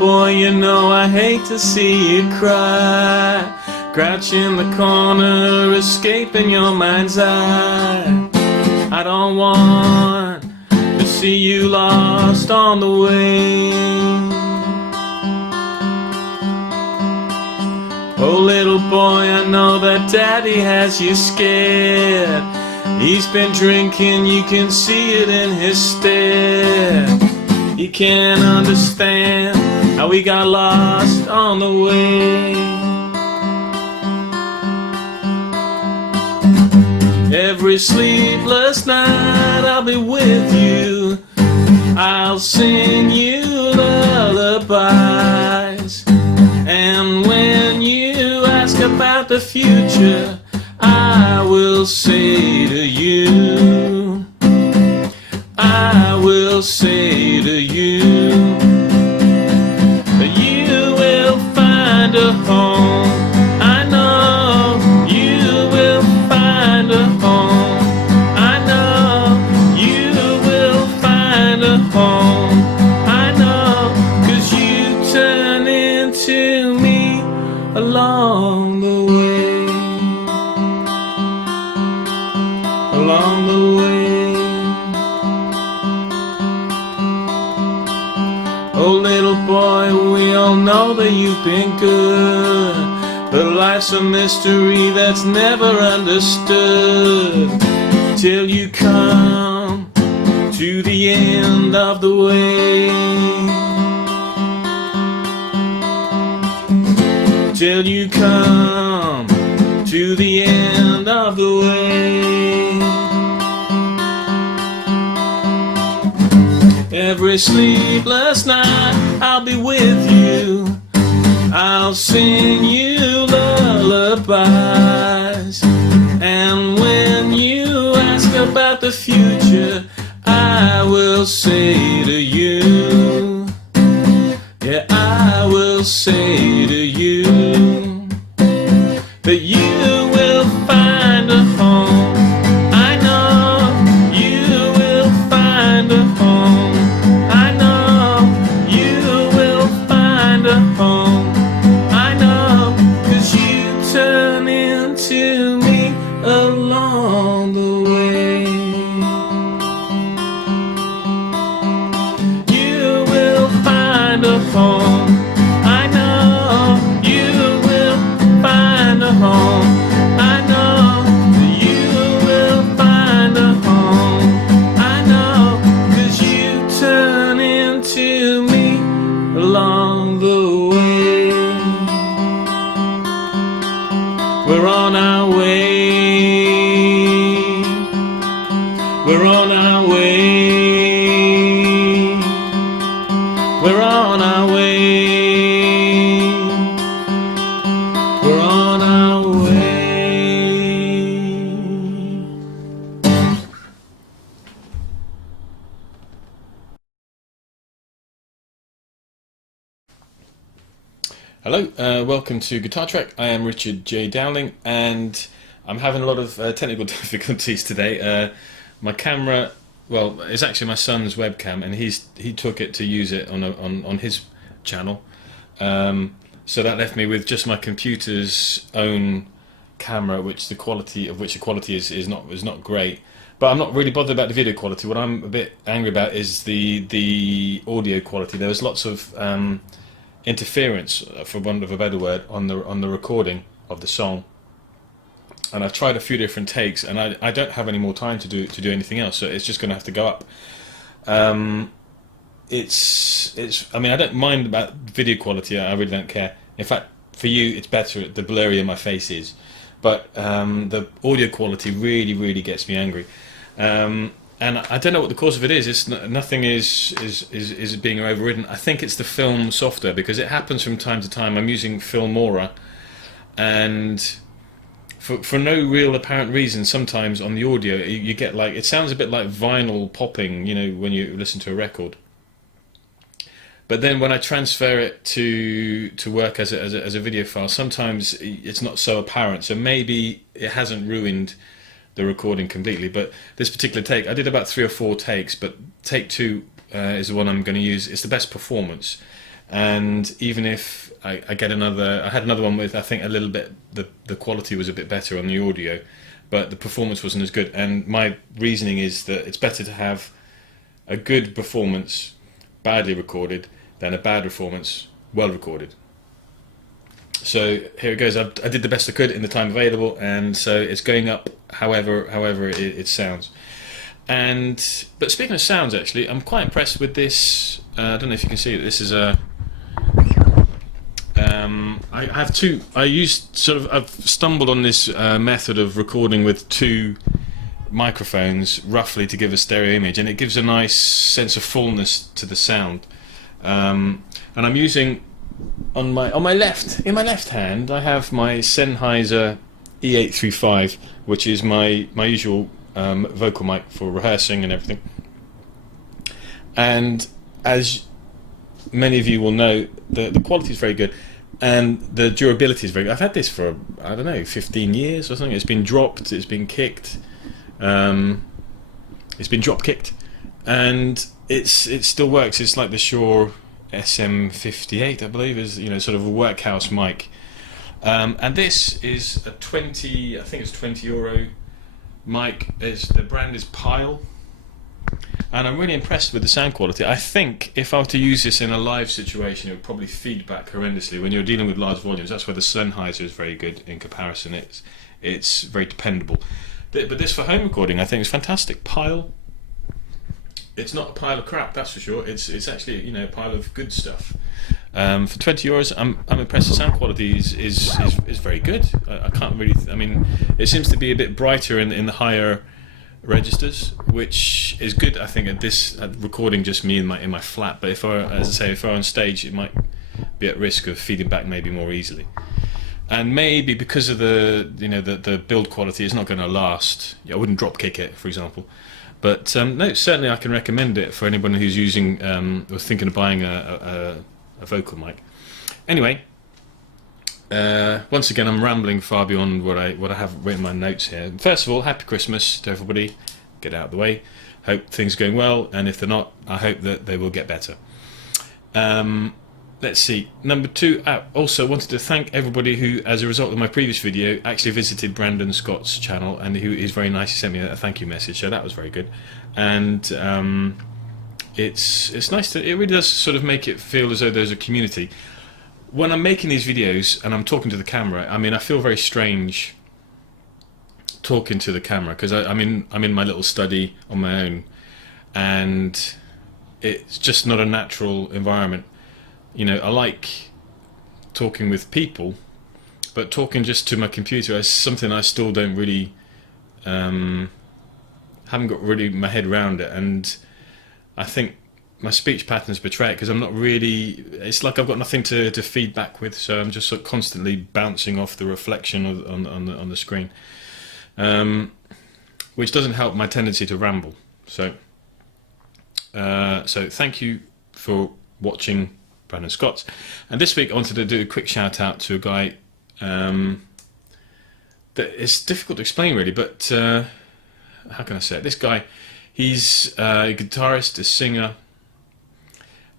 boy, you know I hate to see you cry. Crouch in the corner, escaping your mind's eye. I don't want to see you lost on the way. Oh little boy, I know that daddy has you scared. He's been drinking, you can see it in his stare. He can't understand how we got lost on the way. Every sleepless night I'll be with you. I'll sing you lullabies. And when you ask about the future, I will say to you, I will say to you, that you will find a home. I know you will find a home. I know you will find a home. I know, 'cause you turn into me along the way. Along the way. Oh little boy, we all know that you've been good, but life's a mystery that's never understood till you come to the end of the way. Till you come to the end of the way. Every sleepless night I'll be with you. I'll sing you lullabies. And when you ask about the future, I will say to you, yeah, I will say to you, that you will find a home. I know you will find a home. I know you will find a home. I know, 'cause you turn into me along the way. You will find a home. I know you will find a home. I know you will find a home. I know, 'cause you turn into me along the way. We're on our way. We're on our way. We're on our way. We're on our way. Hello, welcome to Guitar Trek. I am Richard J. Dowling, and I'm having a lot of technical difficulties today. My camera, well, it's actually my son's webcam, and he took it to use it on his channel. So that left me with just my computer's own camera, which the quality is not great. But I'm not really bothered about the video quality. What I'm a bit angry about is the audio quality. There was lots of interference, for want of a better word, on the recording of the song. And I've tried a few different takes, and I don't have any more time to do anything else, so it's just going to have to go up. I mean, I don't mind about video quality. I really don't care. In fact, for you, it's better the blurrier my face is. But the audio quality really gets me angry. And I don't know what the cause of it is. It's nothing is being overridden. I think it's the film software, because it happens from time to time. I'm using Filmora, and for no real apparent reason, sometimes on the audio you get like, it sounds a bit like vinyl popping, you know, when you listen to a record. But then when I transfer it to work as a video file, sometimes it's not so apparent. So maybe it hasn't ruined the recording completely. But this particular take, I did about 3 or 4 takes, but take 2 is the one I'm going to use. It's the best performance, and even if I get another, I had another one with, I think, a little bit, the quality was a bit better on the audio, but the performance wasn't as good. And my reasoning is that it's better to have a good performance badly recorded than a bad performance well recorded. So here it goes. I did the best I could in the time available, and so it's going up however it sounds. But speaking of sounds, actually, I'm quite impressed with this. I don't know if you can see it. This is a. I have two. I've stumbled on this method of recording with two microphones, roughly, to give a stereo image, and it gives a nice sense of fullness to the sound. And I'm using in my left hand, I have my Sennheiser E835, which is my usual vocal mic for rehearsing and everything. And as many of you will know, the quality is very good, and the durability is very good. I've had this for, I don't know, 15 years or something. It's been dropped, it's been kicked, it's been drop kicked, and it still works. It's like the Shure SM58, I believe, is sort of a workhouse mic. And this is a 20, I think it's €20 mic. The brand is Pile, and I'm really impressed with the sound quality. I think if I were to use this in a live situation, it would probably feedback horrendously. When you're dealing with large volumes, that's where the Sennheiser is very good in comparison. It's very dependable. But this for home recording, I think, is fantastic. Pile. It's not a pile of crap, that's for sure. It's actually a pile of good stuff. For €20, I'm impressed. The sound quality is very good. I can't really. I mean, it seems to be a bit brighter in the higher registers, which is good. I think at recording just me in my flat. But if I were on stage, it might be at risk of feeding back maybe more easily. And maybe because of the build quality, it's not going to last. I wouldn't drop kick it, for example. But no, certainly I can recommend it for anyone who's using or thinking of buying a vocal mic. Anyway, once again, I'm rambling far beyond what I have written in my notes here. First of all, happy Christmas to everybody. Get out of the way. Hope things are going well, and if they're not, I hope that they will get better. Let's see. Number two, also wanted to thank everybody who, as a result of my previous video, actually visited Brandon Scott's channel, and who is very nice. He sent me a thank you message, so that was very good. And it's nice it really does sort of make it feel as though there's a community. When I'm making these videos and I'm talking to the camera, I mean, I feel very strange talking to the camera, because I'm in my little study on my own, and it's just not a natural environment. I like talking with people, but talking just to my computer is something I still don't really haven't got really my head around it, and I think my speech patterns betray it, because I'm not really. It's like I've got nothing to feed back with, so I'm just sort of constantly bouncing off the reflection on the screen, which doesn't help my tendency to ramble. So thank you for watching Brandon Scott's. And this week I wanted to do a quick shout out to a guy that it's difficult to explain really, but how can I say it? This guy, he's a guitarist, a singer,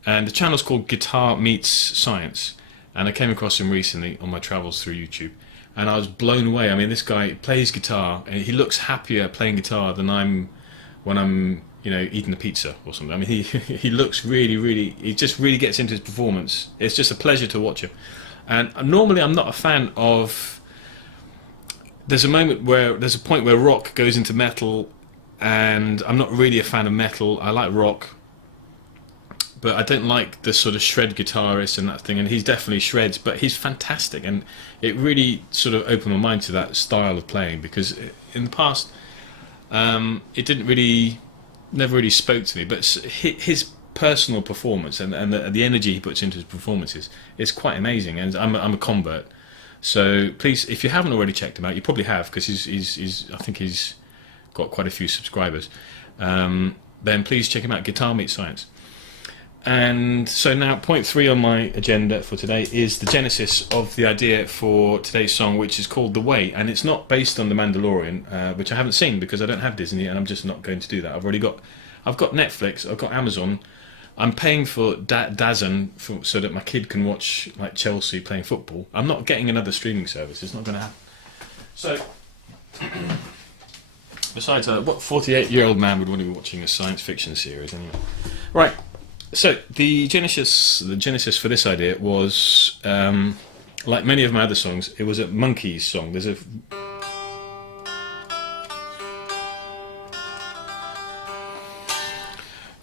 and the channel's called Guitar Meets Science, and I came across him recently on my travels through YouTube, and I was blown away. I mean, this guy plays guitar, and he looks happier playing guitar than when I'm eating a pizza or something. I mean, he looks really, he just really gets into his performance. It's just a pleasure to watch him. And normally I'm not a fan of. There's a point where rock goes into metal, and I'm not really a fan of metal. I like rock, but I don't like the sort of shred guitarist and that thing. And he's definitely shreds, but he's fantastic, and it really sort of opened my mind to that style of playing, because in the past it never really spoke to me, but his personal performance and the energy he puts into his performances is quite amazing, and I'm a convert. So please, if you haven't already checked him out, you probably have, because I think he's got quite a few subscribers. Then please check him out, Guitar Meets Science. And so now, point 3 on my agenda for today is the genesis of the idea for today's song, which is called The Way, and it's not based on The Mandalorian, which I haven't seen because I don't have Disney, and I'm just not going to do that. I've got Netflix, I've got Amazon, I'm paying for DAZN so that my kid can watch like Chelsea playing football. I'm not getting another streaming service. It's not going to happen. So, besides, what 48-year-old man would want to be watching a science fiction series anyway? Right. So the genesis for this idea was, like many of my other songs, it was a Monkeys song. There's a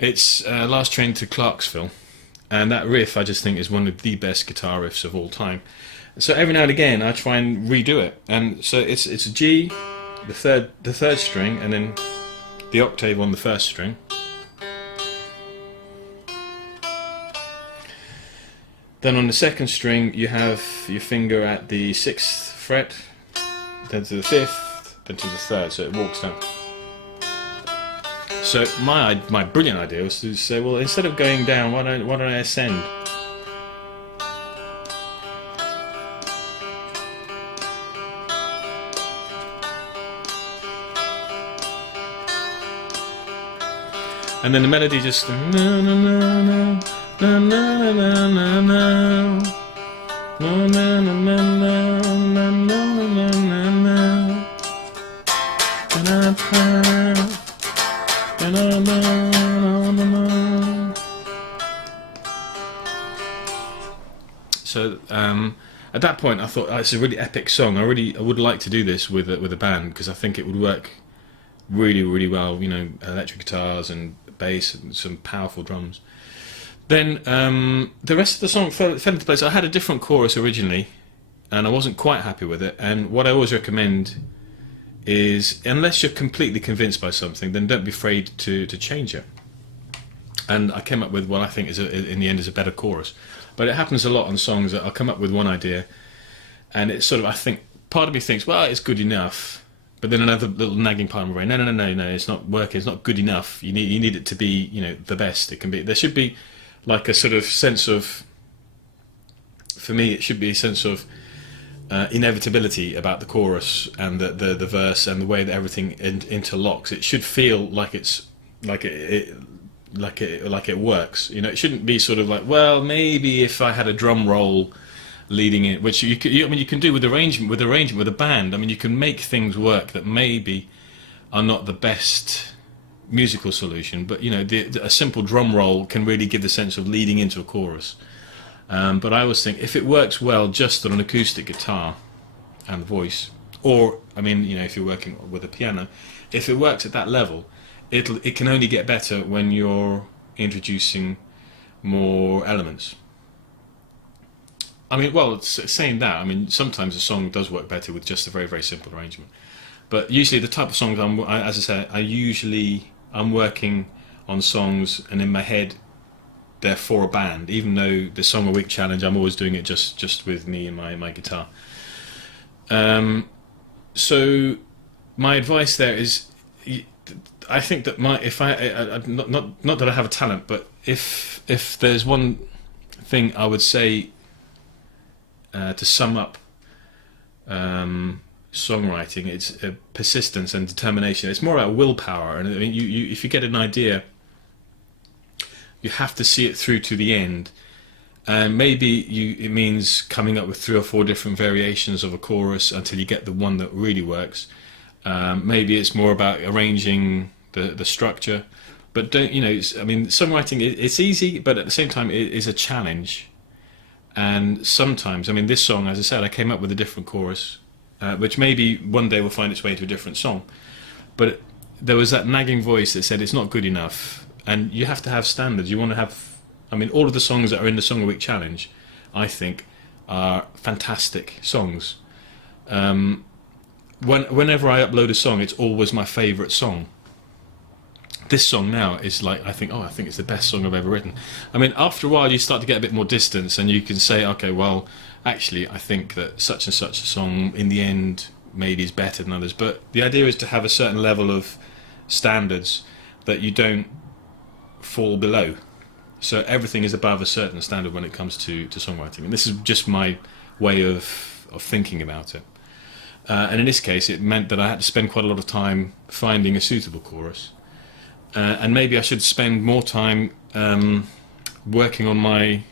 It's Last Train to Clarksville, and that riff I just think is one of the best guitar riffs of all time. So every now and again I try and redo it, and so it's a G, the third string, and then the octave on the first string. Then on the second string you have your finger at the 6th fret, then to the 5th, then to the 3rd, so it walks down. So my brilliant idea was to say, well, instead of going down, why don't I ascend? And then the melody just na na na na na na na na na na na na na. So at that point I thought, it's a really epic song. I would like to do this with a band, because I think it would work really, really well. You know, electric guitars and bass and some powerful drums. Then the rest of the song fell into place. I had a different chorus originally, and I wasn't quite happy with it. And what I always recommend is, unless you're completely convinced by something, then don't be afraid to change it. And I came up with what I think is in the end is a better chorus. But it happens a lot on songs that I'll come up with one idea, and it's sort of, I think, part of me thinks, well, it's good enough, but then another little nagging part of my brain, no, it's not working, it's not good enough. You need it to be, you know, the best it can be. There should be like a sort of sense of, for me, it should be a sense of inevitability about the chorus and the verse and the way that everything interlocks. It should feel like it's like it works. You know, it shouldn't be sort of like, well, maybe if I had a drum roll leading it, which I mean you can do with arrangement with a band. I mean, you can make things work that maybe are not the best musical solution, but you know, a simple drum roll can really give the sense of leading into a chorus. But I always think if it works well just on an acoustic guitar and voice, or I mean, you know, if you're working with a piano, if it works at that level, it can only get better when you're introducing more elements. I mean, well, saying that, I mean, sometimes a song does work better with just a very, very simple arrangement. But usually the type of songs as I said, I'm working on songs, and in my head they're for a band. Even though the Song a Week challenge, I'm always doing it just with me and my guitar. So my advice there is, I think that not that I have a talent, but if there's one thing I would say to sum up songwriting, it's persistence and determination. It's more about willpower, and I mean, if you get an idea, you have to see it through to the end. And maybe it means coming up with 3 or 4 different variations of a chorus until you get the one that really works. Maybe it's more about arranging the structure, but don't, you know, I mean, songwriting, it's easy, but at the same time it is a challenge. And sometimes, I mean, this song, as I said, I came up with a different chorus, which maybe one day will find its way to a different song, but there was that nagging voice that said it's not good enough. And you have to have standards. You want to have, I mean, all of the songs that are in the Song a Week challenge, I think, are fantastic songs. Whenever I upload a song, it's always my favourite song. This song now is like, I think it's the best song I've ever written. I mean, after a while you start to get a bit more distance, and you can say, okay, well, actually, I think that such and such a song in the end maybe is better than others. But the idea is to have a certain level of standards that you don't fall below. So everything is above a certain standard when it comes to songwriting. And this is just my way of thinking about it. And in this case, it meant that I had to spend quite a lot of time finding a suitable chorus. And maybe I should spend more time working on my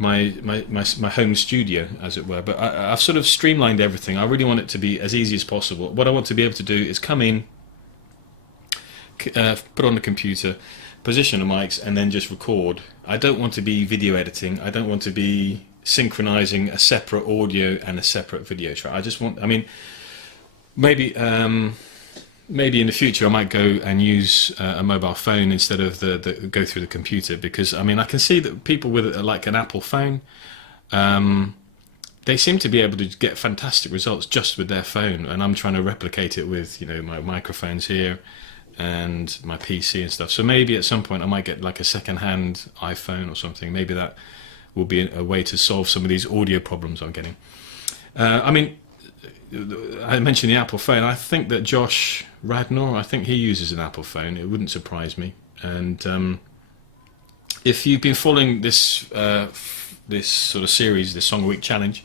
home studio, as it were. But I've sort of streamlined everything. I really want it to be as easy as possible. What I want to be able to do is come in, put on the computer, position the mics, and then just record. I don't want to be video editing. I don't want to be synchronizing a separate audio and a separate video track. I just want, I mean, maybe maybe in the future I might go and use a mobile phone instead of the go through the computer, because I mean I can see that people with like an Apple phone, they seem to be able to get fantastic results just with their phone, and I'm trying to replicate it with, you know, my microphones here and my PC and stuff. So maybe at some point I might get like a second-hand iPhone or something. Maybe that will be a way to solve some of these audio problems I'm getting. I mean, I mentioned the Apple phone. I think that Josh Radnor, I think he uses an Apple phone. It wouldn't surprise me. And if you've been following this this sort of series, this Song a Week challenge,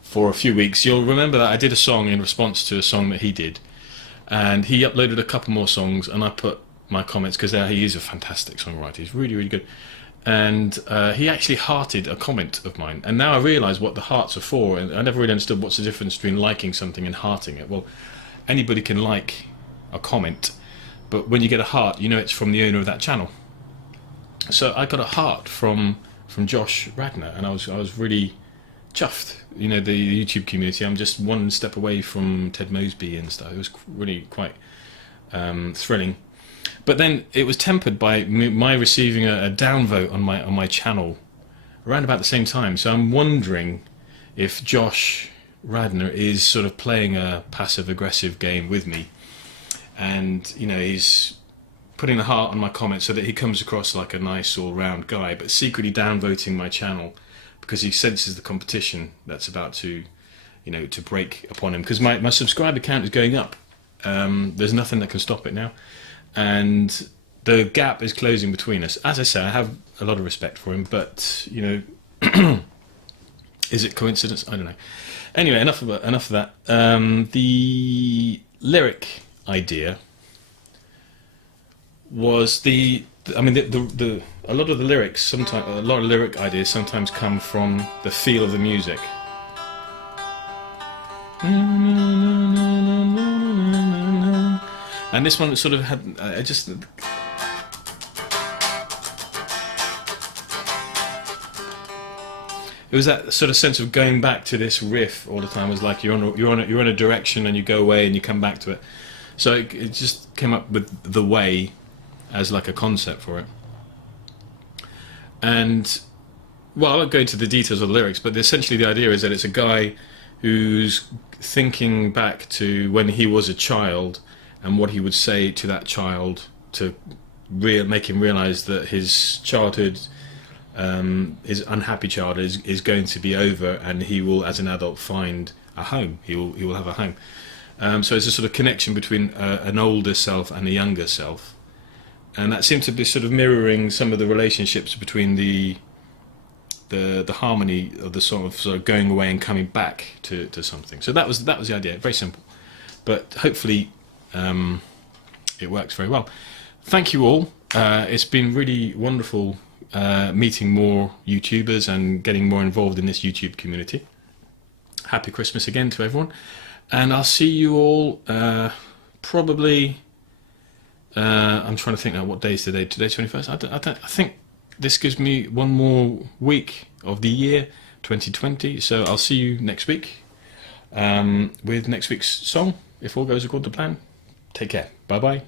for a few weeks, you'll remember that I did a song in response to a song that he did, and he uploaded a couple more songs, and I put my comments, because he is a fantastic songwriter. He's really, really good. And he actually hearted a comment of mine, and now I realise what the hearts are for. And I never really understood what's the difference between liking something and hearting it. Well, anybody can like a comment, but when you get a heart, you know it's from the owner of that channel. So I got a heart from Josh Radnor, and I was really chuffed. You know, the YouTube community, I'm just one step away from Ted Mosby and stuff. It was really quite thrilling. But then it was tempered by my receiving a downvote on my channel around about the same time. So I'm wondering if Josh Radnor is sort of playing a passive-aggressive game with me, and you know, he's putting a heart on my comments so that he comes across like a nice all-round guy, but secretly downvoting my channel because he senses the competition that's about to, you know, to break upon him. Because my subscriber count is going up. There's nothing that can stop it now. And the gap is closing between us. As I say, I have a lot of respect for him, but you know, is it coincidence? I don't know. Anyway, enough of that. The lyric idea was a lot of the lyrics sometimes, a lot of lyric ideas sometimes come from the feel of the music. And this one sort of had, it was that sort of sense of going back to this riff all the time. It was like you're on a direction and you go away and you come back to it. So it just came up with the way as like a concept for it. And well, I won't go into the details of the lyrics, but essentially the idea is that it's a guy who's thinking back to when he was a child and what he would say to that child to make him realise that his childhood, his unhappy childhood, is going to be over, and he will, as an adult, find a home. He will have a home. So it's a sort of connection between an older self and a younger self, and that seemed to be sort of mirroring some of the relationships between the harmony of the song, of sort of going away and coming back to something. So that was the idea. Very simple, but hopefully it works very well. Thank you all. It's been really wonderful meeting more YouTubers and getting more involved in this YouTube community. Happy Christmas again to everyone, and I'll see you all probably. I'm trying to think now, what day is today? Today's 21st. I think this gives me one more week of the year 2020. So I'll see you next week with next week's song, if all goes according to plan. Take care. Bye bye.